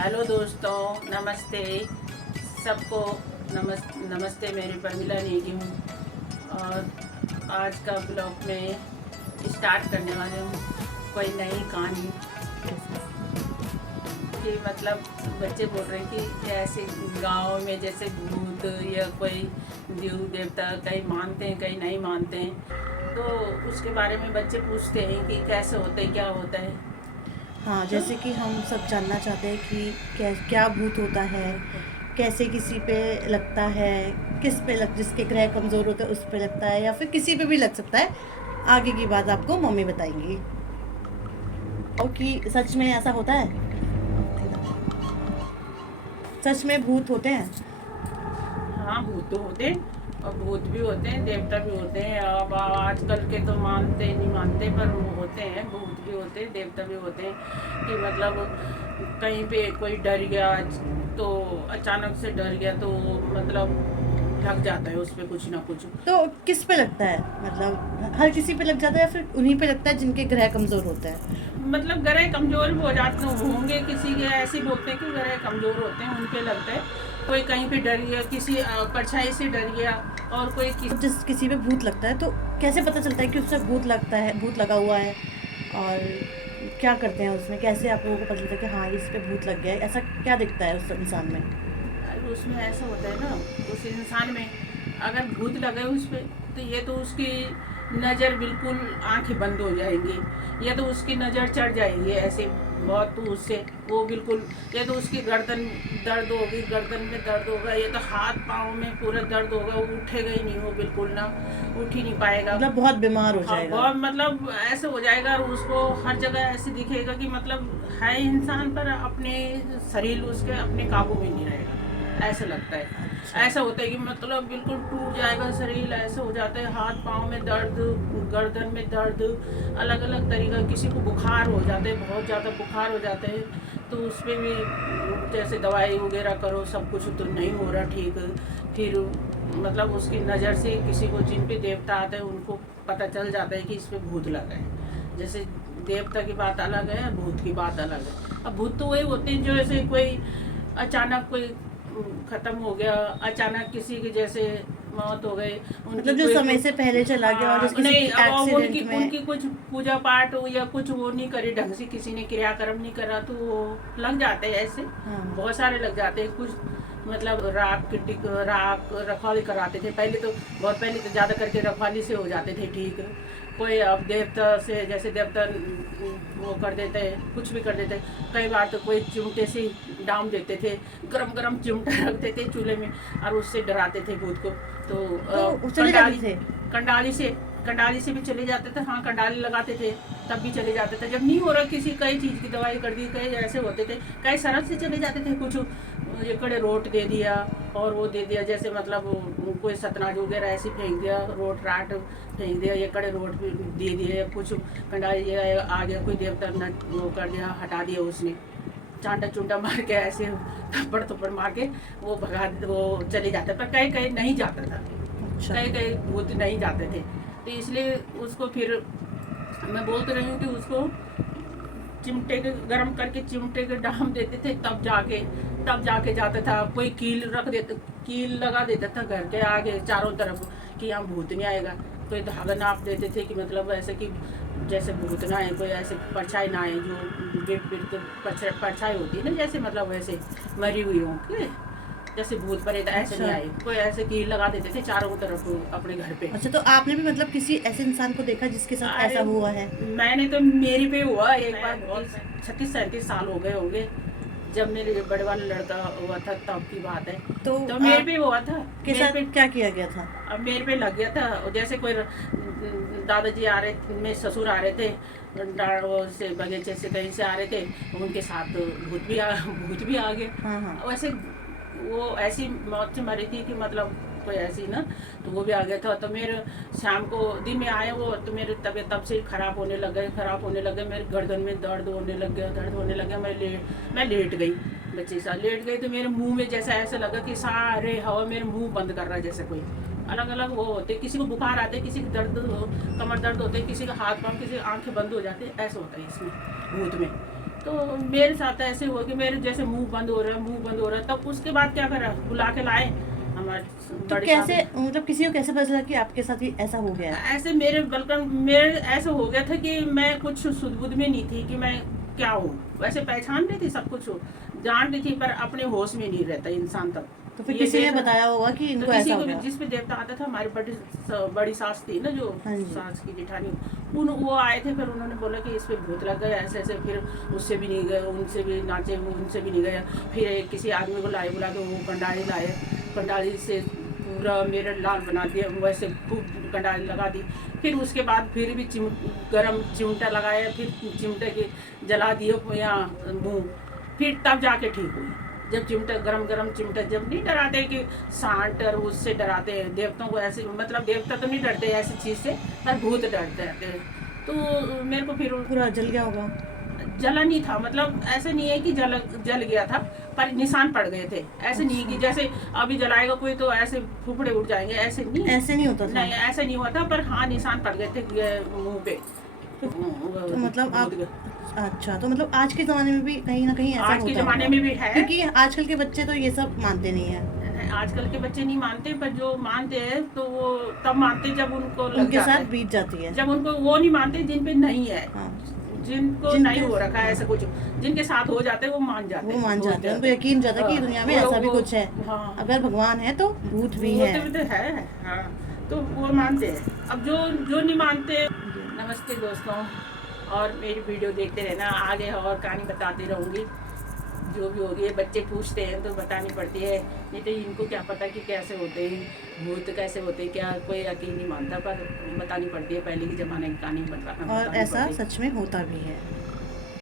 Hello दोस्तों, नमस्ते सबको। नमस्ते। मेरी प्रमिला नेगी हूँ और आज का ब्लॉग में स्टार्ट करने वाले हूँ कोई नई कहानी कि मतलब बच्चे बोल रहे हैं कि ऐसे गांव में जैसे भूत या कोई देव देवता कहीं मानते हैं कहीं नहीं मानते हैं, तो उसके बारे में बच्चे पूछते हैं कि कैसे होते हैं, क्या होता है। हाँ, जैसे कि हम सब जानना चाहते हैं कि क्या क्या भूत होता है, कैसे किसी पे लगता है, किस पे लग जिसके ग्रह कमज़ोर होते हैं उस पे लगता है या फिर किसी पे भी लग सकता है। आगे की बात आपको मम्मी बताएंगी। और कि सच में ऐसा होता है, सच में भूत होते हैं। हाँ, भूत तो होते हैं और भूत भी होते हैं, देवता भी होते हैं। अब आजकल के तो मानते नहीं मानते, पर वो होते हैं, भूत भी होते हैं, देवता भी होते हैं। कि मतलब कहीं पे कोई डर गया तो अचानक से डर गया तो मतलब लग जाता है उस पर कुछ ना कुछ। तो किस पे लगता है, मतलब हर किसी पे लग जाता है या फिर उन्हीं पे लगता है जिनके ग्रह कमज़ोर होते हैं। मतलब ग्रह कमजोर भी हो जाते होंगे, किसी के ऐसे बोलते हैं कि ग्रह कमजोर होते हैं उनके लगता है। कोई कहीं पे डर गया, किसी परछाई से डर गया, और कोई जिस किसी पे भूत लगता है तो कैसे पता चलता है कि उससे भूत लगता है, भूत लगा हुआ है। और क्या करते हैं उसमें, कैसे आप लोगों को पता चलता है कि हाँ इस पे भूत लग गया है, ऐसा क्या दिखता है उस इंसान में। उसमें ऐसा होता है ना, उस इंसान में अगर भूत लगे उस पर, तो ये तो उसकी नज़र बिल्कुल आंखें बंद हो जाएंगी, या तो उसकी नज़र चढ़ जाएगी ऐसे बहुत, तो उससे वो बिल्कुल, या तो उसकी गर्दन दर्द होगी, गर्दन में दर्द होगा, या तो हाथ पाँव में पूरा दर्द होगा, वो उठेगा ही नहीं, वो बिल्कुल ना उठ ही नहीं पाएगा। मतलब बहुत बीमार हो हाँ, जाएगा। बहुत मतलब ऐसे हो जाएगा, और उसको हर जगह ऐसे दिखेगा कि मतलब है इंसान पर अपने शरीर उसके अपने काबू में नहीं रहेगा, ऐसा लगता है। अच्छा। ऐसा होता है कि मतलब बिल्कुल टूट जाएगा शरीर, ऐसा हो जाता है, हाथ पाँव में दर्द, गर्दन में दर्द, अलग अलग तरीका। किसी को बुखार हो जाते हैं, बहुत ज़्यादा बुखार हो जाते हैं, तो उस पर भी जैसे दवाई वगैरह करो सब कुछ तो नहीं हो रहा ठीक। फिर मतलब उसकी नज़र से किसी को, जिन पे देवता आते हैं उनको पता चल जाता है कि इस पे भूत लगा है। जैसे देवता की बात अलग है, भूत की बात अलग है। अब भूत तो वही होते हैं जो ऐसे कोई अचानक कोई खत्म हो गया, अचानक किसी की जैसे मौत हो गई, उनकी मतलब जो कोई समय से पहले चला गया और हाँ, जिस किसी नहीं, की अब उनकी एक्सीडेंट में। उनकी कुछ पूजा पाठ हो या कुछ वो नहीं करे ढंग से, किसी ने क्रियाक्रम नहीं करा, तो वो लग जाते हैं ऐसे। हाँ। बहुत सारे लग जाते हैं कुछ। मतलब राख रखवाली कराते थे पहले, तो बहुत पहले तो ज़्यादा करके रखवाली से हो जाते थे ठीक। कोई अब देवता से, जैसे देवता वो कर देते हैं, कुछ भी कर देते हैं। कई बार तो कोई चिमटे से डाम देते थे, गरम गरम चिमटा रखते थे चूल्हे में, और उससे डराते थे भूत को। तो तो वो चले जाते कंडाली थे। कंडाली से कंडाली से भी चले जाते थे। हाँ, कंडाली लगाते थे तब भी चले जाते थे। जब नहीं हो रहा किसी, कई चीज़ की दवाई कर दी, कई ऐसे होते थे, कई सरफ से चले जाते थे। कुछ ये कड़े रोट दे दिया और वो दे दिया, जैसे मतलब कोई सतनाज वगैरह ऐसे फेंक दिया, रोट राट फेंक दिया, ये कड़े रोट भी दे दिए। कुछ कंडाली ये आ गया, कोई देवता न वो कर दिया, हटा दिया उसने, चांटा चुंटा मार के ऐसे थप्पड़ थप्पड़ मार के वो भगा, वो चले जाते। पर कहीं कहीं नहीं जाता था, अच्छा। कहीं कहीं भूत नहीं जाते थे। तो इसलिए उसको फिर मैं बोल तो रही हूँ कि उसको चिमटे के गरम करके चिमटे के डाम देते थे, तब जाके जाता था। कोई कील रख देते, कील लगा देता था घर के आगे चारों तरफ कि यहाँ भूत नहीं आएगा। कोई धागा नाप देते थे कि मतलब ऐसे कि जैसे भूत ना आए, कोई ऐसे परछाई ना आए, जो गिर गिर के परछाई होती है ना, जैसे मतलब वैसे मरी हुई हो कि जैसे भूत परे ऐसे नहीं अच्छा। आए। कोई ऐसे कील लगा देते थे चारों तरफ अपने घर पे। अच्छा, तो आपने भी मतलब किसी ऐसे इंसान को देखा जिसके साथ ऐसा अरे, हुआ है। मैंने तो मेरी पे हुआ एक बार, बहुत 36-37 साल हो गए होंगे, जब मेरे बड़े वाला लड़का हुआ था तब की बात है। तो तो मेरे पे आपके हुआ था, मेरे साथ पे। क्या किया गया था। अब मेरे पे लग गया था। और जैसे कोई दादाजी आ रहे, मेरे ससुर आ रहे थे, वो से बगीचे से कहीं से आ रहे थे, उनके साथ भूत भी आ गए। हाँ हाँ। वैसे वो ऐसी मौत से मरी थी कि मतलब कोई ऐसी ना, तो वो भी आ गया था। तो मेरे शाम को दिन में आए वो, तो मेरी तबीयत तब से खराब होने लग गए। मेरे गर्दन में दर्द होने लग गया। मैं लेट गई, बच्चे साथ लेट गई, तो मेरे मुंह में जैसा ऐसा लगा कि सारे हवा मेरे मुंह बंद कर रहा है, जैसे कोई अलग अलग वो होते। किसी को बुखार आते, किसी को कमर दर्द होते, किसी का हाथ पाँव, किसी की आंखें बंद हो जाते, ऐसा होता है इसमें भूत में। तो मेरे साथ ऐसे हुआ कि मेरे जैसे मुंह बंद हो रहा है, तब उसके बाद क्या करा, बुला के लाए हमारे तो बड़े कैसे साहब। मतलब किसी को कैसे पता चला कि आपके साथ ही ऐसा हो गया है? ऐसे मेरे ऐसा हो गया था कि मैं कुछ सुध-बुध में नहीं थी कि मैं क्या हूँ। वैसे पहचान रही थी, सब कुछ जान रही थी, पर अपने होश में नहीं रहता इंसान तब। तो फिर ये किसी ने देख- बताया होगा कि तो इनको किसी ऐसा को हो भी, गया? जिस पे देवता आता था, हमारी बड़ी सास थी ना, जो हाँ जी। सास की जेठानी, वो आए थे, फिर उन्होंने बोला कि इस पे भूत लग गया, ऐसे ऐसे। फिर उससे भी नहीं गए, उनसे भी नाचे, उनसे भी नहीं गया। फिर किसी आदमी को लाए, बुला के वो कंडाली लाए, कंडाली से पूरा मेरा लाल बना दिया, वैसे खूब कंडाली लगा दी। फिर उसके बाद फिर भी गरम चिमटा लगाया, फिर चिमटे के जला दिए यहाँ मुँह, फिर तब जाके ठीक हुई। जब चिमटा गरम चिमटा, जब नहीं डराते कि सांट और उससे डराते हैं देवताओं को, ऐसे मतलब देवता तो नहीं डरते ऐसी चीज़ से, पर भूत डरते रहते हैं। तो मेरे को फिर पूरा जल गया होगा? जला नहीं था, मतलब ऐसे नहीं है कि जल गया था, पर निशान पड़ गए थे। ऐसे नहीं कि जैसे अभी जलाएगा कोई तो ऐसे फुफड़े उड़ जाएंगे, ऐसे नहीं। ऐसे नहीं होता था? नहीं, ऐसे नहीं हुआ था, पर हाँ निशान पड़ गए थे मुंह पे। तो मतलब आप, भूत के। अच्छा, तो मतलब आज के ज़माने में भी कहीं ना कहीं ऐसा आज के होता ज़माने होगा? में भी है। क्योंकि आजकल के बच्चे तो ये सब मानते नहीं है। आजकल के बच्चे नहीं मानते, पर जो मानते हैं तो वो तब मानते जब उनको लग उनके जाता साथ है। बीत जाती है। जब उनको, वो नहीं मानते जिन पे नहीं है, हाँ, जिनको जिनके- नहीं हो रखा है ऐसा कुछ, जिनके साथ हो जाते हैं वो मान जाते वो हैं, मान हो जाते हैं, उनको यकीन हो जाता है कि दुनिया में वो- ऐसा भी वो- कुछ है। हाँ, अगर भगवान है तो भूत भी वो है। तो है। हाँ, तो वो मानते हैं। अब जो नहीं मानते। नमस्ते दोस्तों, और मेरी वीडियो देखते रहना, आगे और कहानी बताती रहूँगी। जो भी होगी, ये बच्चे पूछते हैं तो बतानी पड़ती है, नहीं तो इनको क्या पता कि कैसे होते हैं, भूत कैसे होते हैं, क्या कोई यकीन नहीं मानता, पर बतानी पड़ती है। पहले के ज़माने की कहानी बतानी और ऐसा पड़ती है। सच में होता भी है।